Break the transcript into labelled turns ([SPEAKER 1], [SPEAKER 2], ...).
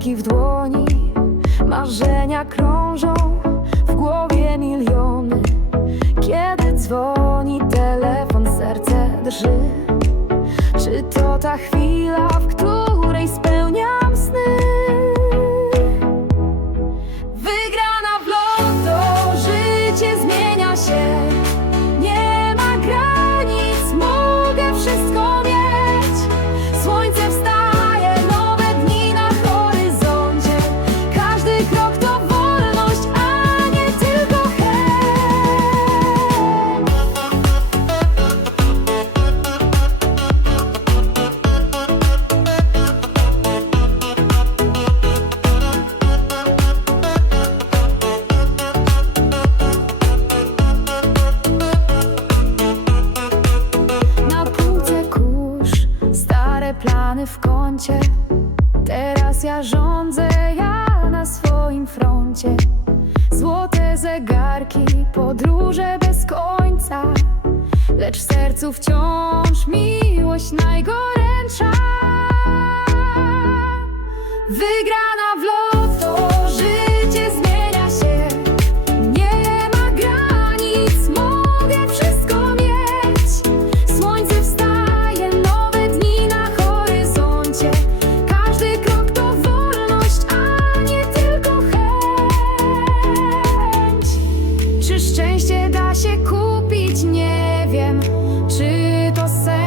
[SPEAKER 1] w dłoni. Marzenia krążą w głowie miliony. Kiedy dzwoni telefon, serce drży. Czy to ta chwila, w której spełnia w kącie. Teraz ja rządzę, ja na swoim froncie. Złote zegarki, podróże bez końca. Lecz w sercu wciąż miłość najgorętsza. Wygrana w loto, to say